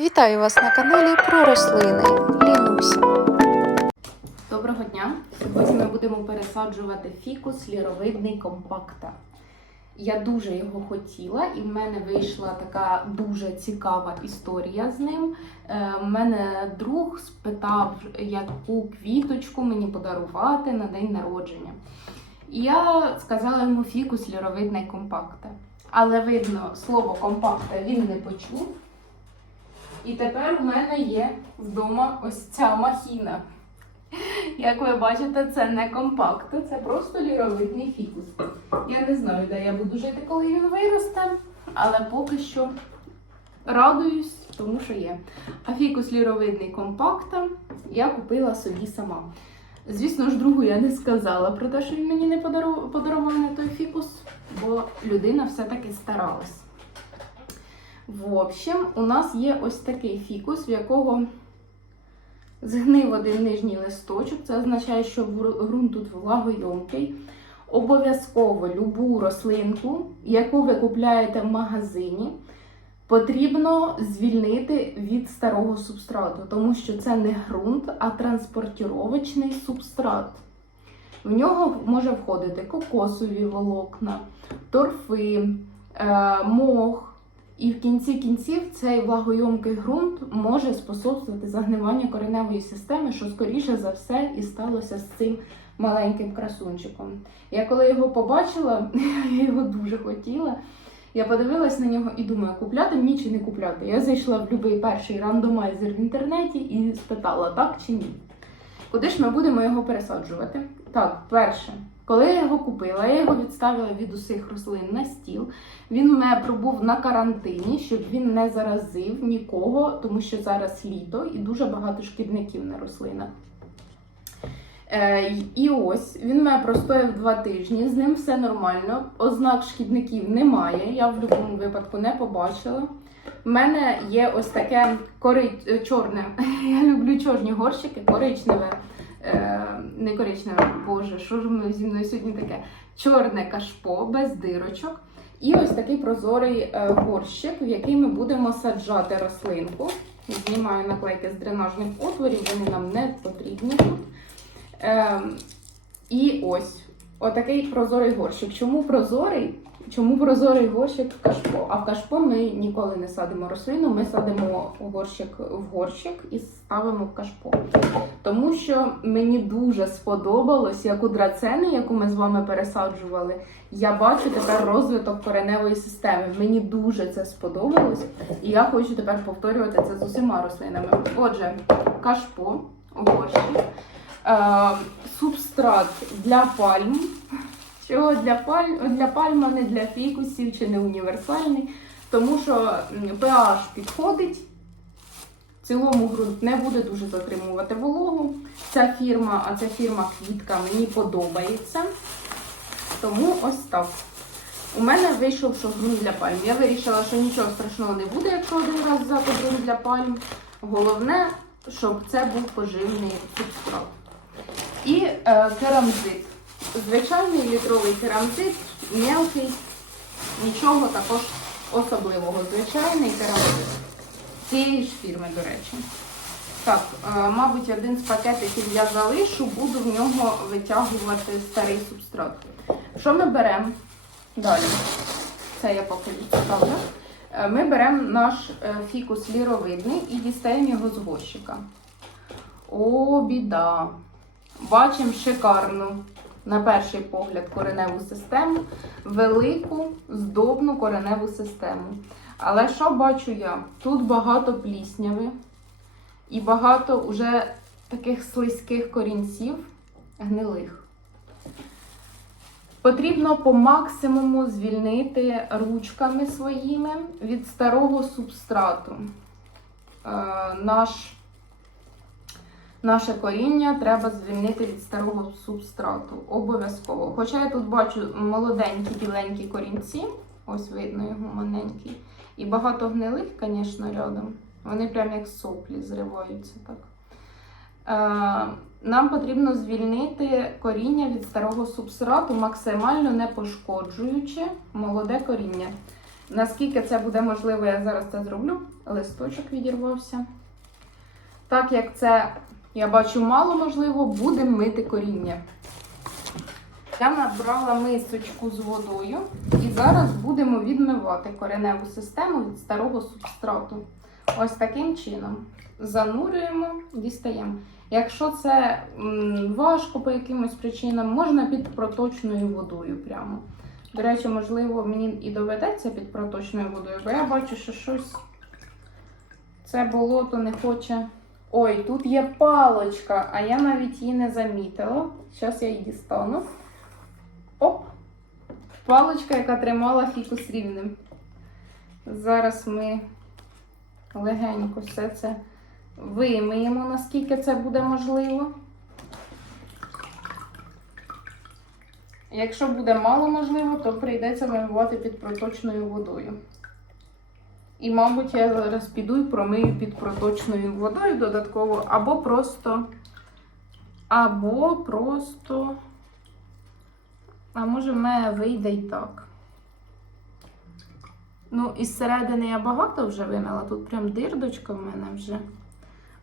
Вітаю вас на каналі про рослини Лінуся. Доброго дня! Сьогодні ми будемо пересаджувати фікус ліровидний компакта. Я дуже його хотіла, і в мене вийшла така дуже цікава історія з ним. Е, У мене друг спитав, яку квіточку мені подарувати на день народження. І я сказала йому фікус ліровидний компакта. Але видно, слово компакта він не почув. І тепер у мене є вдома ось ця махіна. Як ви бачите, це не компакт, це просто ліровидний фікус. Я не знаю, де я буду жити, коли він виросте, але поки що радуюсь, тому що є. А фікус ліровидний компакта я купила собі сама. Звісно ж, другу я не сказала про те, що він мені не подарував, на той фікус, бо людина все-таки старалась. В общем, у нас є ось такий фікус, в якого згнив один нижній листочок. Це означає, що ґрунт тут влагойомкий. Обов'язково любу рослинку, яку ви купляєте в магазині, потрібно звільнити від старого субстрату, тому що це не ґрунт, а транспортіровочний субстрат. В нього може входити кокосові волокна, торфи, е, мох. І в кінці кінців цей влагойомкий ґрунт може способствувати загниванню кореневої системи, що скоріше за все і сталося з цим маленьким красунчиком. Я коли його побачила, я його дуже хотіла. Я подивилась на нього і думаю, купляти мені чи не купляти. Я зайшла в будь-який перший рандомайзер в інтернеті і спитала, так чи ні. Куди ж ми будемо його пересаджувати? Так, перше, коли я його купила, я його відставила від усіх рослин на стіл. Він у мене пробув на карантині, щоб він не заразив нікого, тому що зараз літо і дуже багато шкідників на рослинах. Е, і ось він мене простояв два тижні, з ним все нормально. Ознак шкідників немає, я в будь-якому випадку не побачила. У мене є ось таке кори... чорне. Я люблю чорні горщики, коричневе. Е, не коричневе, боже, що ж ми зі мною сьогодні таке? Чорне кашпо без дирочок. І ось такий прозорий е, горщик, в який ми будемо саджати рослинку. Знімаю наклейки з дренажних отворів, вони нам не потрібні тут. Ем, і ось отакий прозорий горщик. Чому прозорий? Чому прозорий горщик в кашпо? А в кашпо ми ніколи не садимо рослину, ми садимо горщик в горщик і ставимо в кашпо. Тому що мені дуже сподобалось, як у драцени, яку ми з вами пересаджували, я бачу тепер розвиток кореневої системи. Мені дуже це сподобалось, і я хочу тепер повторювати це з усіма рослинами. Отже, кашпо, горщик. Е, субстрат для пальм. Чого для пальм? Для пальм, а не для фікусів чи не універсальний. Тому що pH підходить. В цілому ґрунт не буде дуже затримувати вологу. Ця фірма, а ця фірма квітка мені подобається. Тому ось так. У мене вийшов, що ґрунт для пальм. Я вирішила, що нічого страшного не буде, якщо один раз взяти ґрунт для пальм. Головне, щоб це був поживний субстрат. І е, керамзит. Звичайний літровий керамзит, мелкий, нічого також особливого. Звичайний керамзит. Цієї ж фірми, до речі. Так, е, мабуть, один з пакетиків я залишу, буду в нього витягувати старий субстрат. Що ми беремо далі? Це я поки відставлю. Е, Ми беремо наш е, фікус ліровидний і дістаємо його з горщика. О, біда! Бачимо шикарну, на перший погляд, кореневу систему, велику, здобну кореневу систему. Але що бачу я? Тут багато плісняви і багато уже таких слизьких корінців гнилих. Потрібно по максимуму звільнити ручками своїми від старого субстрату. Е, наш Наше коріння треба звільнити від старого субстрату. Обов'язково. Хоча я тут бачу молоденькі біленькі корінці, ось видно його маленький. І багато гнилих, звісно, рядом. Вони прям як соплі зриваються так. Е, нам потрібно звільнити коріння від старого субстрату, максимально не пошкоджуючи молоде коріння. Наскільки це буде можливо, я зараз це зроблю. Листочок відірвався. Так як це, я бачу, мало можливо, будемо мити коріння. Я набрала мисочку з водою і зараз будемо відмивати кореневу систему від старого субстрату. Ось таким чином. Занурюємо, дістаємо. Якщо це важко по якимось причинам, можна під проточною водою прямо. До речі, можливо, мені і доведеться під проточною водою, бо я бачу, що щось це болото не хоче. Ой, тут є палочка, а я навіть її не замітила. Зараз я її дістану. Оп! Палочка, яка тримала фікус рівним. Зараз ми легенько все це вимиємо, наскільки це буде можливо. Якщо буде мало можливо, то прийдеться вимивати під проточною водою. І, мабуть, я зараз піду і промию під проточною водою додатково, або просто, або просто, а може в мене вийде і так. Ну, із середини я багато вже вимила, тут прям дирдочка в мене вже.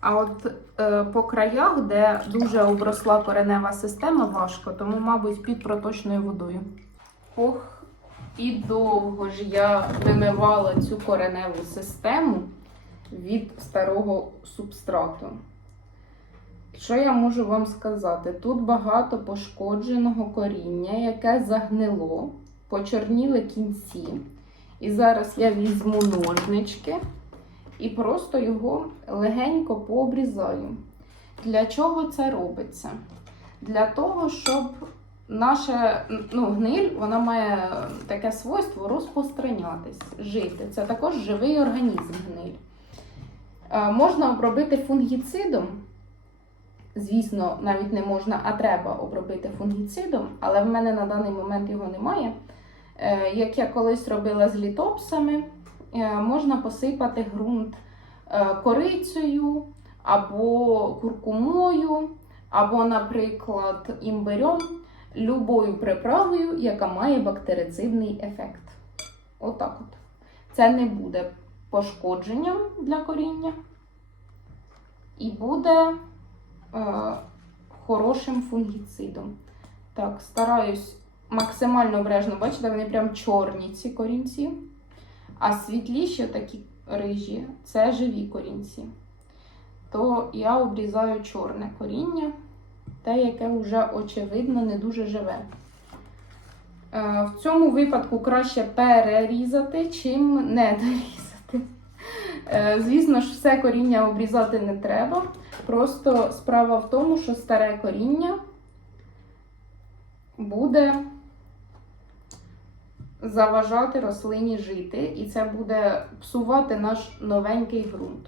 А от е, по краях, де дуже обросла коренева система, важко, тому, мабуть, під проточною водою. Ох, і довго ж я вимивала цю кореневу систему від старого субстрату. Що я можу вам сказати? Тут багато пошкодженого коріння, яке загнило, почорніли кінці. І зараз я візьму ножнички і просто його легенько пообрізаю. Для чого це робиться? Для того, щоб наша ну, гниль вона має таке свойство розпространятись, жити. Це також живий організм гниль. Е, Можна обробити фунгіцидом. Звісно, навіть не можна, а треба обробити фунгіцидом, але в мене на даний момент його немає. Е, Як я колись робила з літопсами, е, можна посипати ґрунт корицею або куркумою, або, наприклад, імбирем, любою приправою, яка має бактерицидний ефект. Отак от. Це не буде пошкодженням для коріння і буде е, хорошим фунгіцидом. Так, стараюсь максимально обережно, бачите, вони прям чорні ці корінці. А світліші такі рижі це живі корінці. То я обрізаю чорне коріння, те, яке вже, очевидно, не дуже живе. Е, В цьому випадку краще перерізати, чим не дорізати. Е, Звісно ж, все коріння обрізати не треба. Просто справа в тому, що старе коріння буде заважати рослині жити, і це буде псувати наш новенький ґрунт.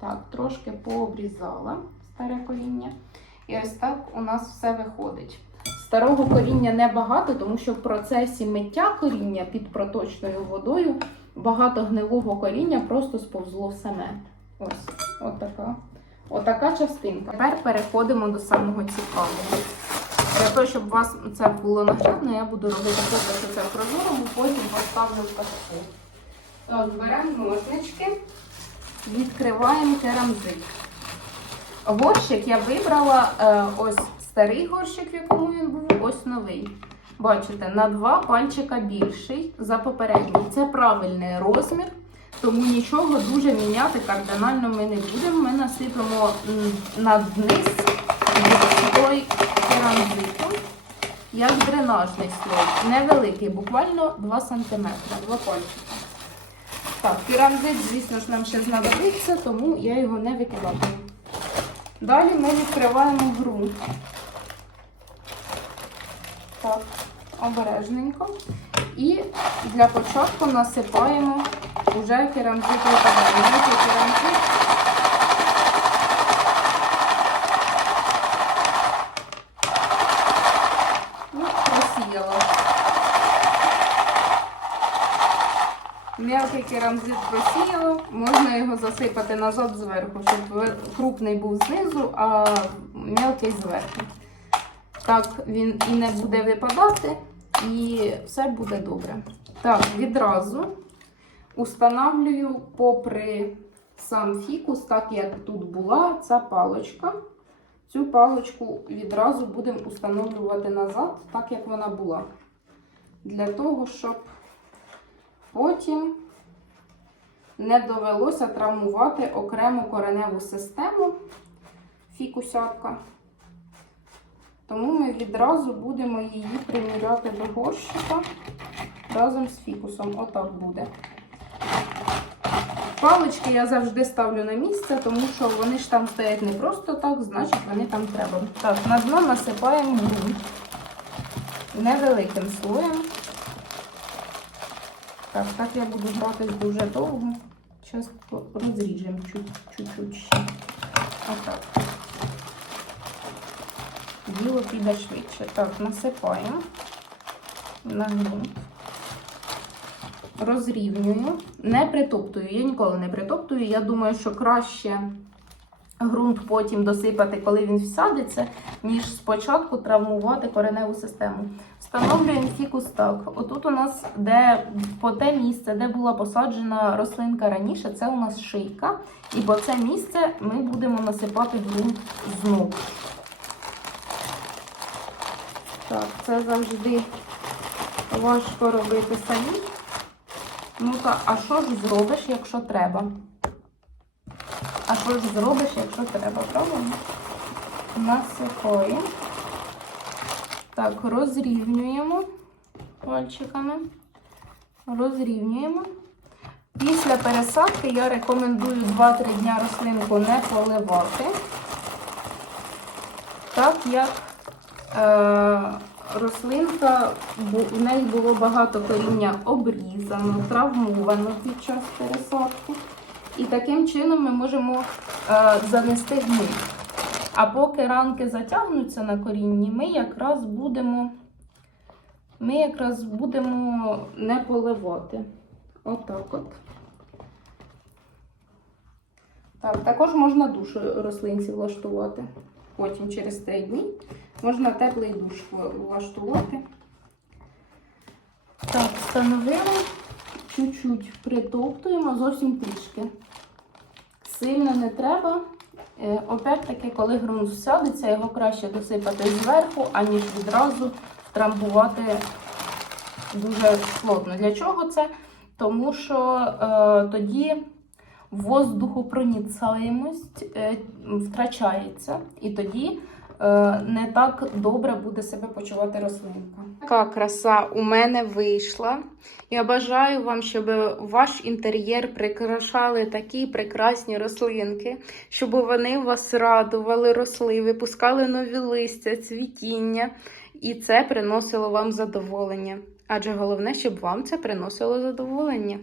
Так, трошки пообрізала старе коріння. І ось так у нас все виходить. Старого коріння небагато, тому що в процесі миття коріння під проточною водою багато гнилого коріння просто сповзло в саме. Ось, отака. Отака частинка. Тепер переходимо до самого цікавого. Для того, щоб у вас це було наглядно, я буду робити поки що це в прозорому, потім поставлю в кашку. Так, беремо ножнички, відкриваємо керамзит. Горщик я вибрала е, ось старий горщик, в якому він був, ось новий. Бачите, на два пальчика більший за попередній. Це правильний розмір, тому нічого дуже міняти кардинально ми не будемо. Ми насипемо на низ слой керамзиту, як дренажний слой. Невеликий, буквально 2 см, 2 пальчика. Так, керамзит, звісно ж, нам ще знадобиться, тому я його не викидатиму. Далі ми відкриваємо ґрунт. Так, обережненько. І для початку насипаємо уже керамзит. Керамзит ну, просіяла. М'який керамзит просіяло, можна його засипати назад зверху, щоб крупний був знизу, а м'який зверху. Так він і не буде випадати, і все буде добре. Так, відразу Устанавлюю попри сам фікус, так як тут була ця палочка. Цю палочку відразу будемо установлювати назад, так як вона була. Для того, щоб потім не довелося травмувати окрему кореневу систему фікусятка. Тому ми відразу будемо її приміряти до горщика разом з фікусом. Отак буде. Палички я завжди ставлю на місце, тому що вони ж там стоять не просто так, значить вони там треба. Так, на дно насипаємо ґрунт невеликим слоєм. Так, так я буду грати дуже довго. Зараз розріжемо чуть- чуть-чуть ще. Отак. Діло піде швидше. Так, насипаємо на ґрунт. Розрівнюю, не притоптую. Я ніколи не притоптую. Я думаю, що краще ґрунт потім досипати, коли він всадиться, ніж спочатку травмувати кореневу систему. Встановлюємо фікус так. Отут у нас, де по те місце, де була посаджена рослинка раніше, це у нас шийка. І по це місце ми будемо насипати ґрунт знову. Так, це завжди важко робити самі. Ну та, а що ж зробиш, якщо треба? А що ж зробиш, якщо треба, правильно? Насипаємо. Так, розрівнюємо пальчиками. Розрівнюємо. Після пересадки я рекомендую 2-3 дня рослинку не поливати. Так як е, рослинка, в неї було багато коріння обрізано, травмовано під час пересадки. І таким чином ми можемо е, занести гниль. А поки ранки затягнуться на корінні, ми якраз будемо, ми якраз будемо не поливати. Отак от. Так, також можна душ рослинці влаштувати. Потім через 3 дні можна теплий душ влаштувати. Так, встановили, чуть-чуть притоптуємо, зовсім трішки. Сильно не треба. Е, Опять-таки, коли ґрунт сядеться, його краще досипати зверху, аніж відразу втрамбувати дуже плотно. Для чого це? Тому що е, тоді воздухопроницаємость е, втрачається, і тоді не так добре буде себе почувати рослинка. Така краса у мене вийшла. Я бажаю вам, щоб ваш інтер'єр прикрашали такі прекрасні рослинки, щоб вони вас радували, росли, випускали нові листя, цвітіння, і це приносило вам задоволення. Адже головне, щоб вам це приносило задоволення.